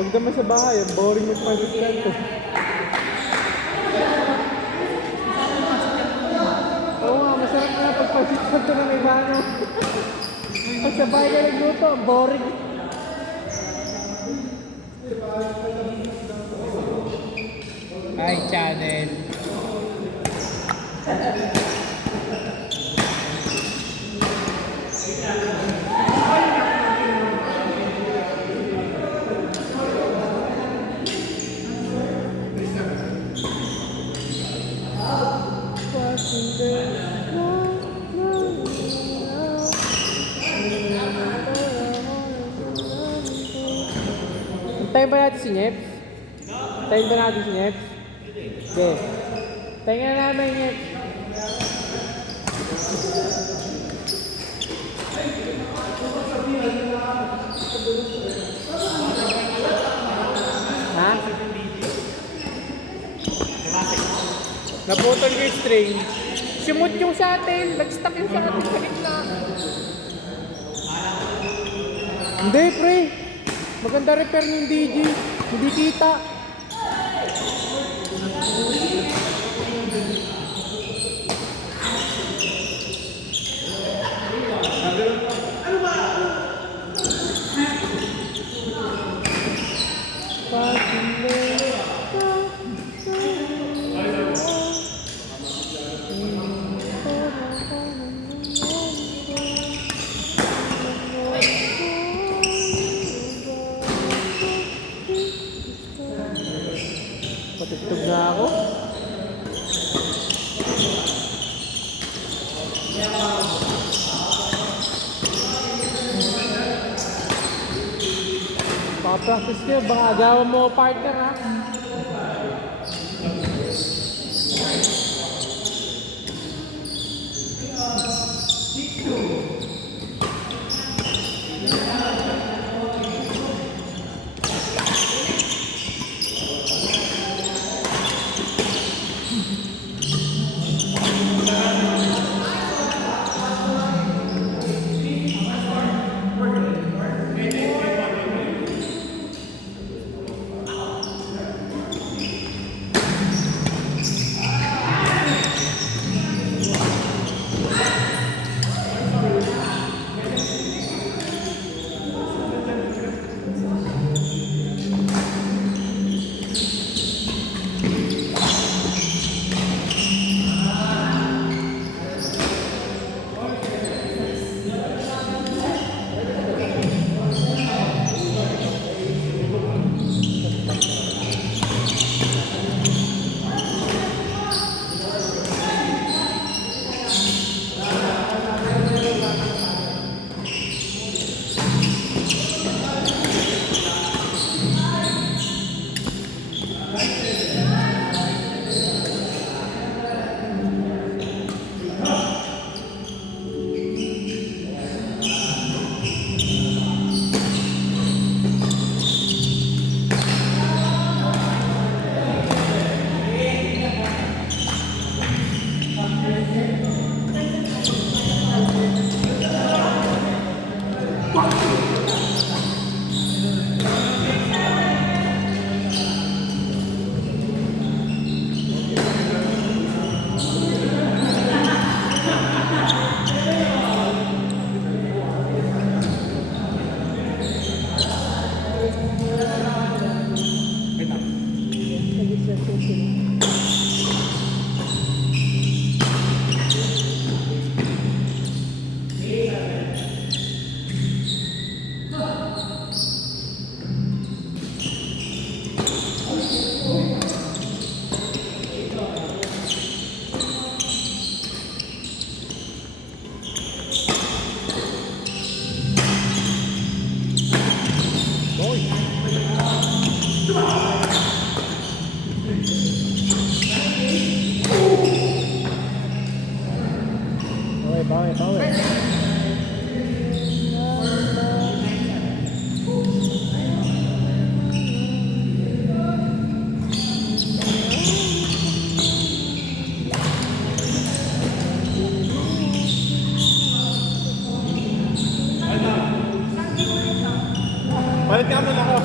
Pag naman sa bahay, ang boring mag-5 to. Oo nga, masarap na pag-5 to na may bano. Pag sa bahay ka nagluto, ang boring. Hi, channel. Tayo ba natin si Nep? Tayo ba natin si Nep? Okay. Tayo nga namin Nep. Ha? Naputol yung string. Simut yung shuttle. Nag-stuck yung shuttle sa gitna. Hindi pre. Maganda repair ng DJ. Hindi kita. Ano ba? Patugtog na ako. Pa-practice kayo, baka agawan mo partner ha. Palit ka mo na ako.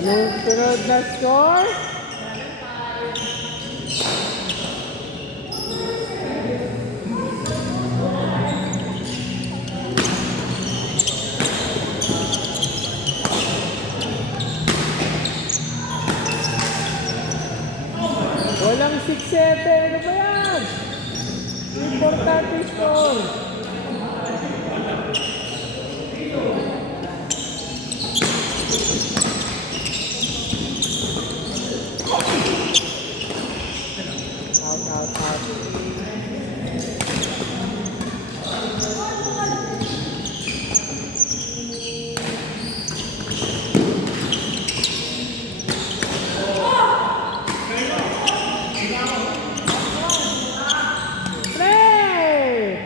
Anong sunod na score? Walang 6-7. Ano ba yan? Importante score. Out. Play!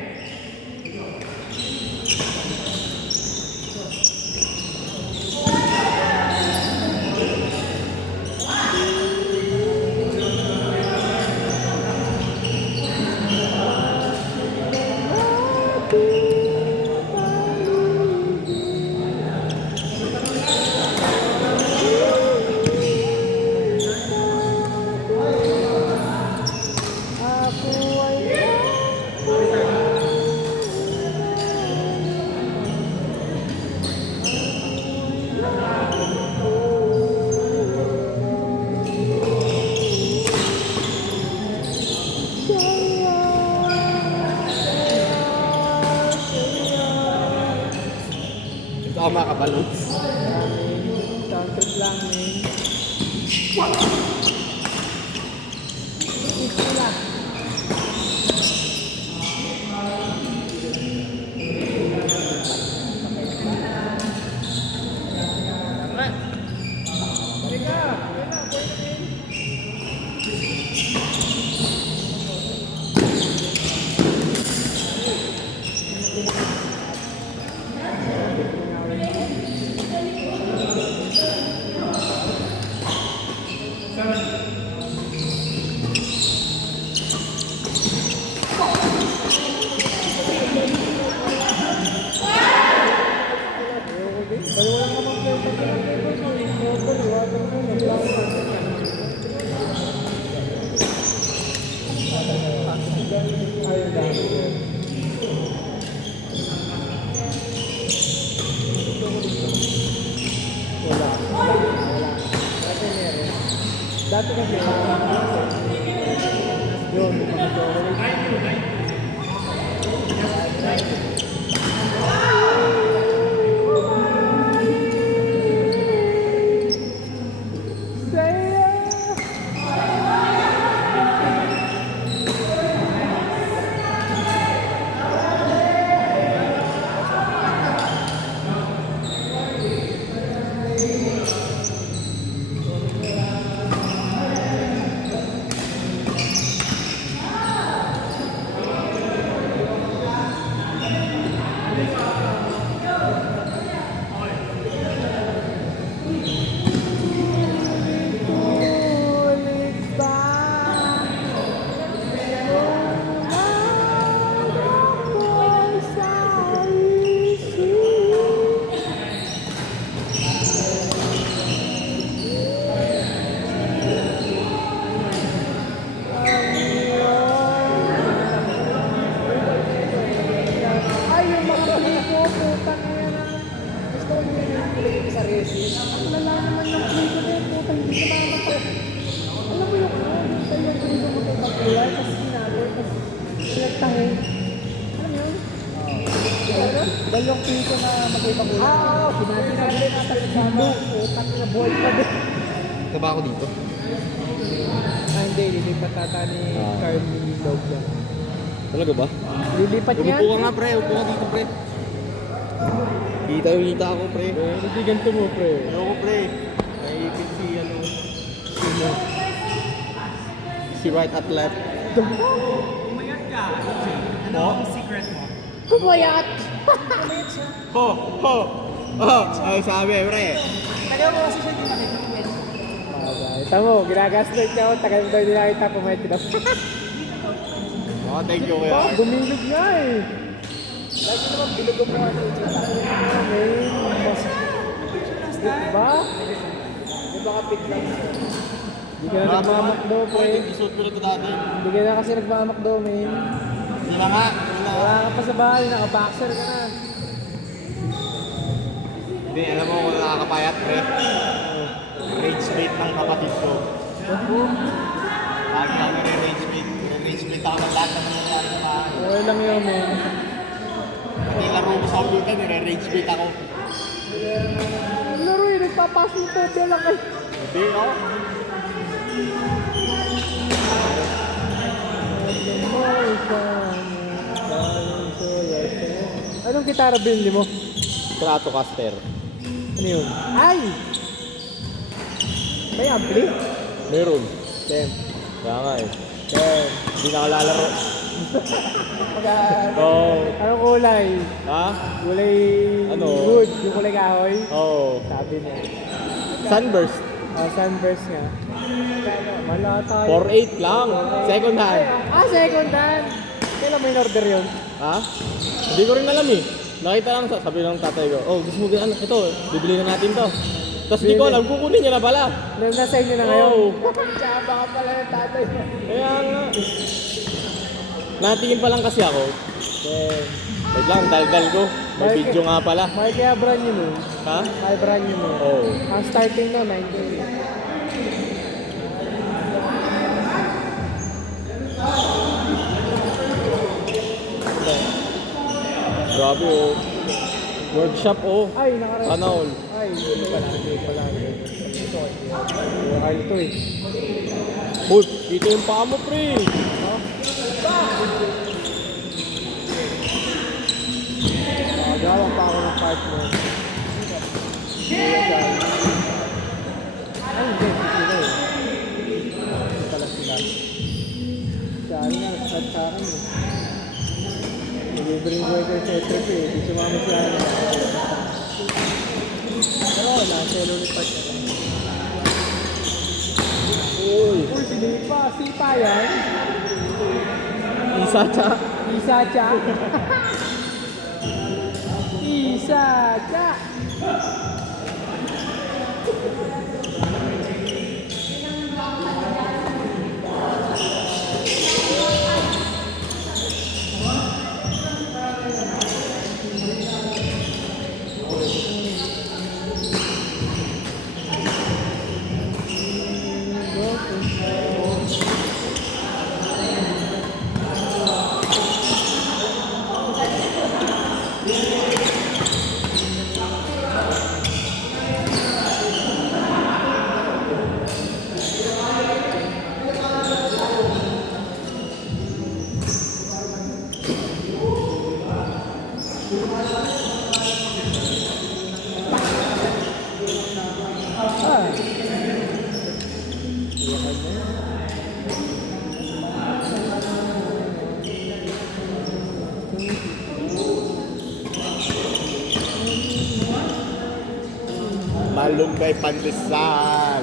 Ito ako makapalots. Counted lang, man. Dati kasi yun, dalawang piso na magkaibang ulan. Sinabi na rin nasa Sino. Utang na buhay pa din. Ito ba ako dito? Hindi. Lilipat tata ni Carl Log yan. Talaga ba? Lilipat yan. Upo ka nga pre, upo ka dito pre. Kita ako pre. Hindi ganito mo, pre. Ako pre. Naipit si ano. Sino? Si right at left. Umayat ka. Ano ang secret mo? Kumayat! Umayat siya. Ho! Ho! Oh! Ay sabi pre. Tagal mo kasi siya di makita. Tama mo, ginagaslit niya ako. Tagal mo daw nila kita pumayat kita. Oh, thank you kuya. Bumilog nga eh. Lagi naman bilog ang mga ito. Ba? baka pit lang. Hindi ka na nagmamakdo, pre. Isuot ko na ito dati. Hindi ka na kasi nagmamakdo, men. Hindi na nga. Hindi na. Wala ka pa sa bahay, naka-boxer ka na. Hindi, alam mo kung nakakapayat, pre. Rage mate ng kapatid ko. Lagi ako nare-rage mate. Nare-rage mate ako ng lahat ng mga nangyari sa bahay. Okay lang yun, men. Pati laro ko sa computer, nare-rage mate ako. Laro eh, nagpapasok ko, lang kayo. Hindi, ako. Anong gitara binili mo? Stratocaster. Ano yun? Ay! May ampli? Meron. Damn. Kaya nga eh. Damn. Hindi na ako lalaro. Oo. Anong kulay? Ha? Kulay Ano? wood, yung kulay kahoy. Oo. Sabi niya. Sunburst. Oh, sunburst nga. Wala tayo. 4.8 lang. Second hand. Ah, second hand! Kailan mo in-order yun? Ha? Hindi ko rin alam eh. Nakita lang sabi ng tatay ko, oh gusto mo ano, ito, bibili na natin to. Tapos hindi ko alam, kukunin niya na pala. Nasa inyo na ngayon. Oo. Tsaba ka pala ng tatay mo. Kaya nga. Natingin pa lang kasi ako. Damn. Wait lang, daldal ko. May video nga pala. May kaya brand new mo. Ha? May brand new mo. Oo. Ang starting na, 9K. Grabe oh. Workshop oh. Ay, nakaraan. Sana all. Ay, hindi pala. Ay, ito eh. Hoy, dito yung paa mo pre. Gawang pa ako ng partner. Ay, hindi. Sila eh. Hindi pala sila. Saan nga, nagstart sa akin eh. Nag-bring boy ko sa trip eh. Di sumama siya. Pero nasa ulit pa siya. Uy. Uy, si Lipa. Sipa yan. Isa cha. Isa cha. Isa cha. Malunggay pandesal.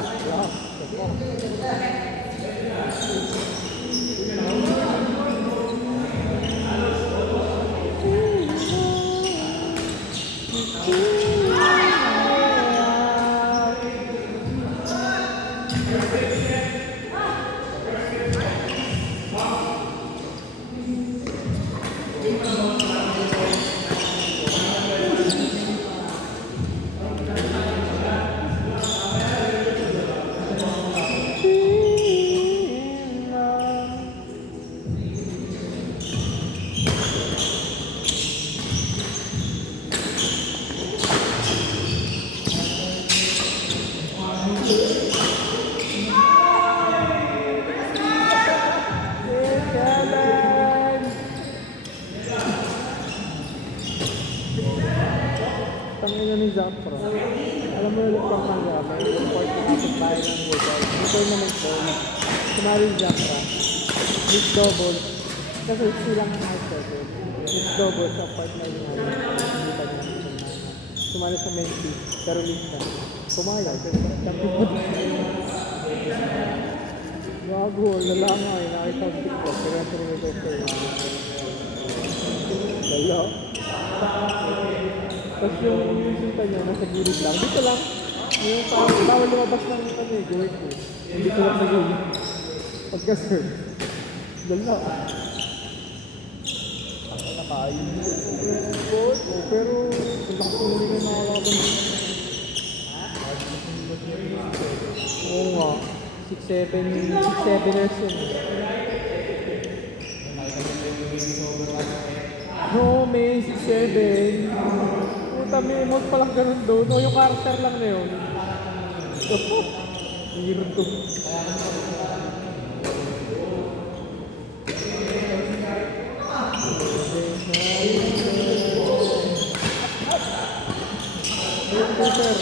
Tangina ni Zapra. Alam mo ulit pang kanya, may report na kapit bahay ng workout. May tournament ko. Sumali si Zapra. Mix double. Kasi silang ang high circle. Mix double sa partner niya. Hindi pa niya naman. Sumali sa main team. Pero league na. Pumayag. Champion mo. Gago, lalanga eh. Nakita ang TikTok. Pero ang sarili ko kayo. Lalo. Tapos yung sinta niya, nasa gilid lang. Dito lang. Yung parang bawal lumabas ng ano eh, gawin ko. Hindi ko lang nagawin. Pagka-serve. Dala. Ako nakain. Pero, kung bakit ko hindi na nakakabang. Oo nga. 6-7 years yun. No, may 6-7. Puta, may emote palang ganun doon. O yung character lang na yun. Weird to. Sir.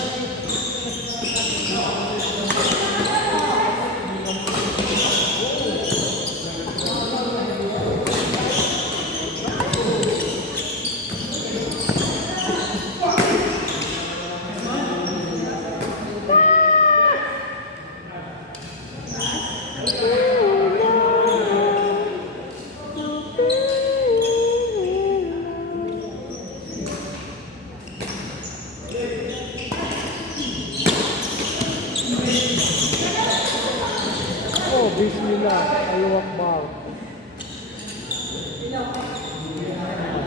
Oh, bismillah. Allahu Akbar.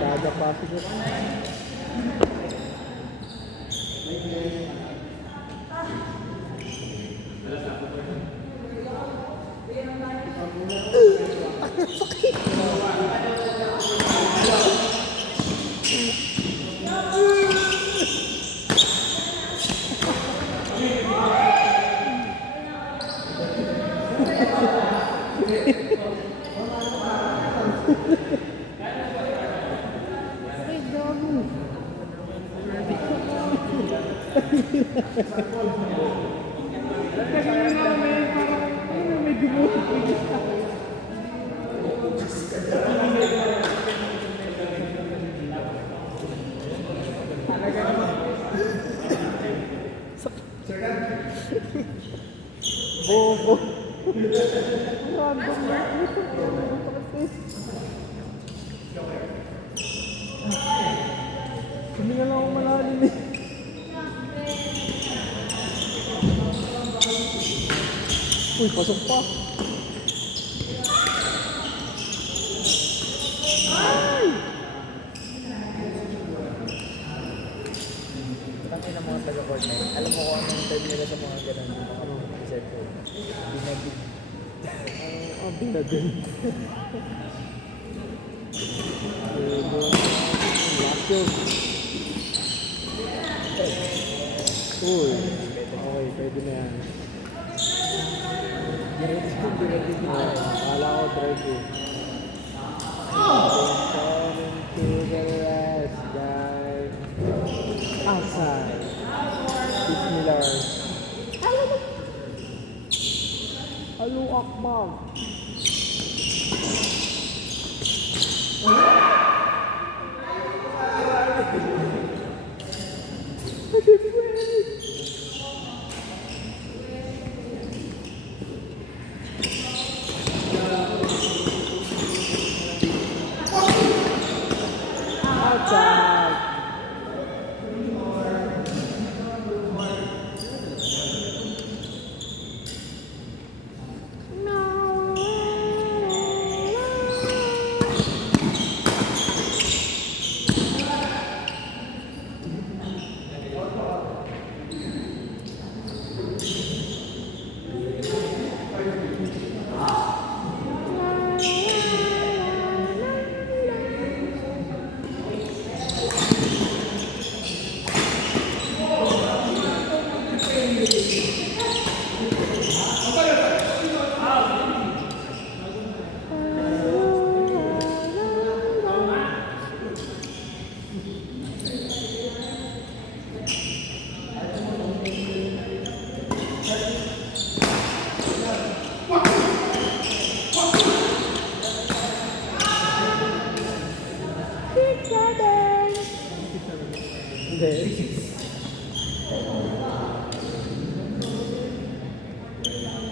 Ada pa siguro. Ay, gago. May dimot. Bobo. Random na. Hindi na lang ako malalim eh. Uy, pasok pa. Ay! Tangin ng mga taga-court na yun. Alam mo kung anong time nila sa mga ganun. Set ko. Binabig. Binadin. Last uy, okay, pwede na yan. Akala ko drive eh. To the last guy. Outside. Bismillah. Allahu Akbar. Outside.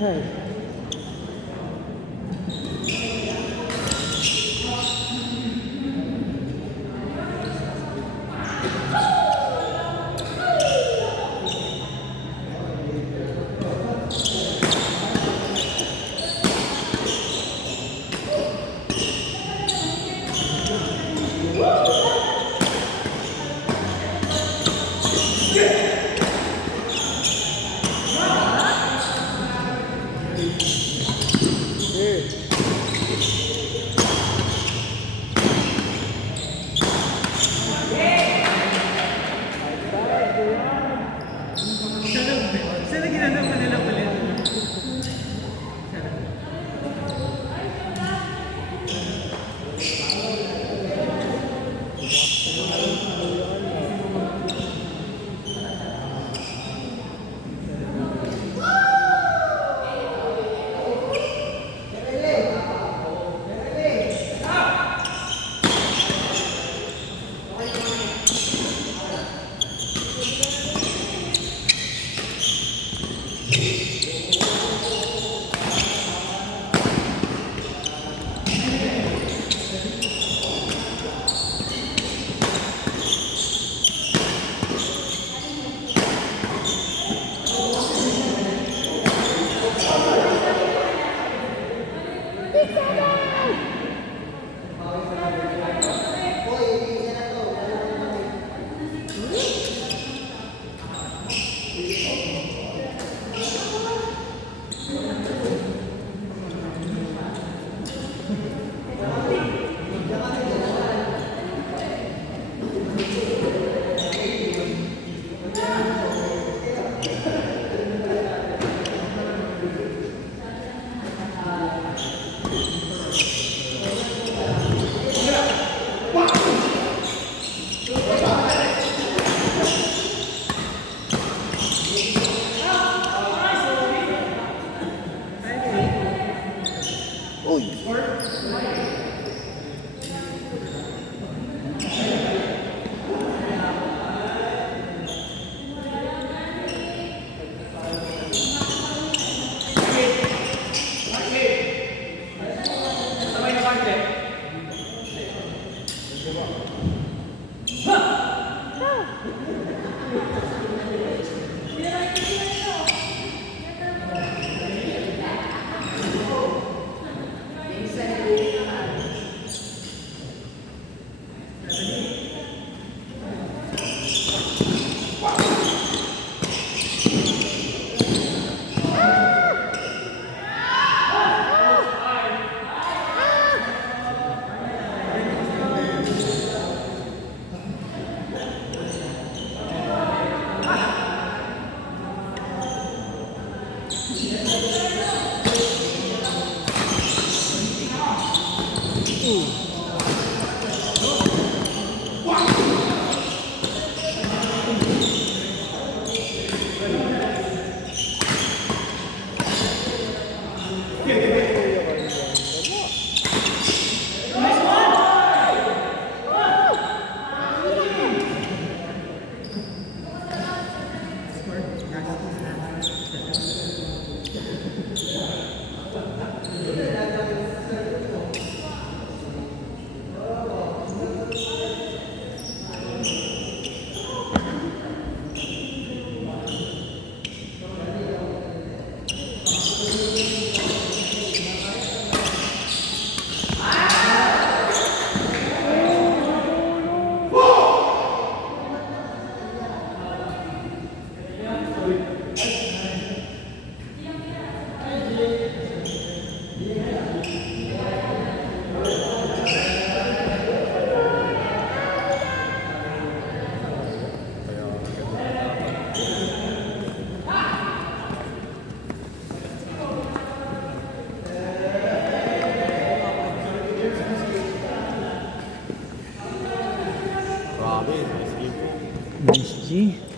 Hey. Okay. Sana ginagawa pa nila ulit. Grabe, nice game. Nice G.